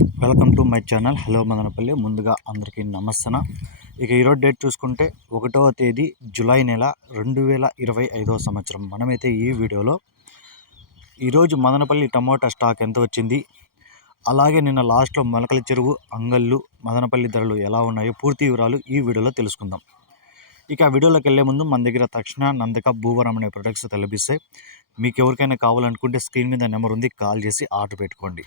Welcome to my channel. Hello Madanapalle. ముందుగా అందరికీ నమస్తన. ఇక ఈరోజు డేట్ చూసుకుంటే ఒకటవ తేదీ జూలై నెల రెండు వేల ఇరవై ఐదవ సంవత్సరం. మనమైతే ఈ వీడియోలో ఈరోజు మదనపల్లి టమోటా స్టాక్ ఎంత వచ్చింది? అలాగే నిన్న లాస్ట్లో మొలకల చెరువు అంగళ్ళు మదనపల్లి ధరలు ఎలా ఉన్నాయో పూర్తి వివరాలు ఈ వీడియోలో తెలుసుకుందాం. ఇక ఆ వీడియోలోకి వెళ్ళే ముందు మన దగ్గర తక్షణ నందక భూవరం అనే ప్రొడక్ట్స్ తలపిస్తాయి మీకు ఎవరికైనా కావాలనుకుంటే స్క్రీన్ మీద నెంబర్ ఉంది. కాల్ చేసి ఆర్డర్ పెట్టుకోండి.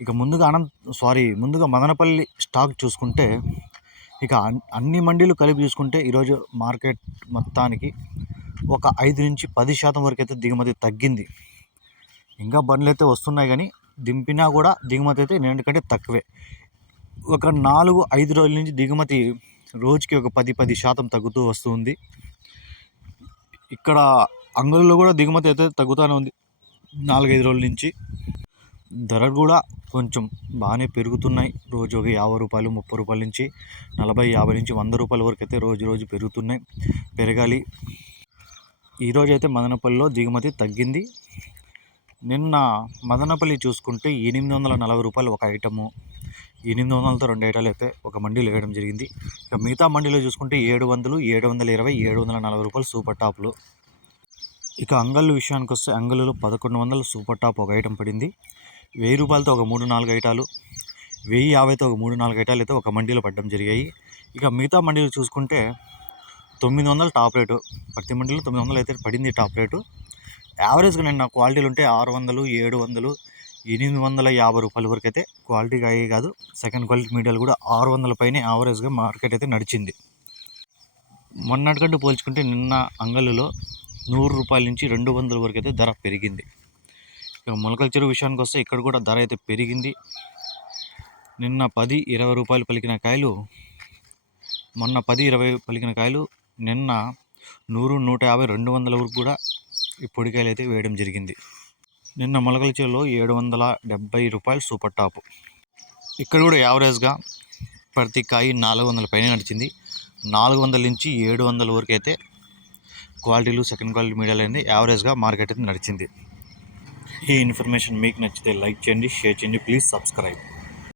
ఇక ముందుగా అనంత సారీ ముందుగా మదనపల్లి స్టాక్ చూసుకుంటే ఇక అన్- అన్ని మండీలు కలిపి చూసుకుంటే ఈరోజు మార్కెట్ మొత్తానికి ఒక ఐదు నుంచి పది శాతం వరకు అయితే దిగుమతి తగ్గింది. ఇంకా బండ్లు అయితే వస్తున్నాయి కానీ దింపినా కూడా దిగుమతి అయితే నిన్నటికంటే తక్కువే. ఒక నాలుగు ఐదు రోజుల నుంచి దిగుమతి రోజుకి ఒక పది పది శాతం తగ్గుతూ వస్తుంది ఇక్కడ అంగళ్ళలో కూడా దిగుమతి అయితే తగ్గుతూనే ఉంది. నాలుగైదు రోజుల నుంచి. ధరలు కూడా కొంచెం బాగానే పెరుగుతున్నాయి. రోజు ఒక యాభై రూపాయలు ముప్పై రూపాయల నుంచి నలభై యాభై నుంచి వంద రూపాయల వరకు అయితే రోజు రోజు పెరుగుతున్నాయి. పెరగాలి. ఈరోజు అయితే మదనపల్లిలో దిగుమతి తగ్గింది. నిన్న మదనపల్లి చూసుకుంటే ఎనిమిది వందల నలభై రూపాయలు ఒక ఐటము ఎనిమిది వందలతో రెండు ఐటాలు అయితే ఒక మండీలు వేయడం జరిగింది. ఇక మిగతా మండీలో చూసుకుంటే ఏడు వందలు ఏడు వందల ఇరవై ఏడు వందల నలభై రూపాయలు సూపర్ టాప్లు. ఇక అంగళ్ళు విషయానికి వస్తే అంగళ్ళలో పదకొండు వందలు సూపర్ టాప్ ఒక ఐటెం పడింది. వెయ్యి రూపాయలతో ఒక మూడు నాలుగు ఐటాలు వెయ్యి యాభైతో ఒక మూడు నాలుగు ఐటాలు అయితే ఒక మండీలో పడ్డం జరిగాయి. ఇక మిగతా మండీలు చూసుకుంటే తొమ్మిది వందలు టాప్ రేటు ప్రతి మండీలో తొమ్మిది వందలు అయితే పడింది టాప్ రేటు. యావరేజ్గా నేను నా క్వాలిటీలు ఉంటే ఆరు వందలు ఏడు వందలు ఎనిమిది వందల యాభై రూపాయల వరకు అయితే క్వాలిటీగా అయ్యే కాదు సెకండ్ క్వాలిటీ మీడియాలు కూడా ఆరు వందల పైనే యావరేజ్గా మార్కెట్ అయితే నడిచింది. మొన్నటికంటే పోల్చుకుంటే నిన్న అంగళ్ళులో నూరు రూపాయల నుంచి రెండు వందల వరకు అయితే ధర పెరిగింది. ఇక మొలకల చెరువు విషయానికి వస్తే ఇక్కడ కూడా ధర అయితే పెరిగింది. నిన్న పది ఇరవై రూపాయలు పలికిన కాయలు మొన్న పది ఇరవై పలికిన కాయలు నిన్న నూరు నూట యాభై రెండు వందల వరకు కూడా ఈ పొడికాయలు అయితే వేయడం జరిగింది. నిన్న మొలకల చెరువులో ఏడు వందల డెబ్బై రూపాయలు సూపర్ టాప్. ఇక్కడ కూడా యావరేజ్గా ప్రతి కాయ నాలుగు వందల పైన నడిచింది. నాలుగు వందల నుంచి ఏడు వందల వరకు అయితే క్వాలిటీలు సెకండ్ క్వాలిటీ మీడియాలు అనేది యావరేజ్గా మార్కెట్ అయితే నడిచింది. ఈ ఇన్ఫర్మేషన్ మీకు నచ్చితే లైక్ చేయండి షేర్ చేయండి ప్లీజ్ సబ్స్క్రైబ్.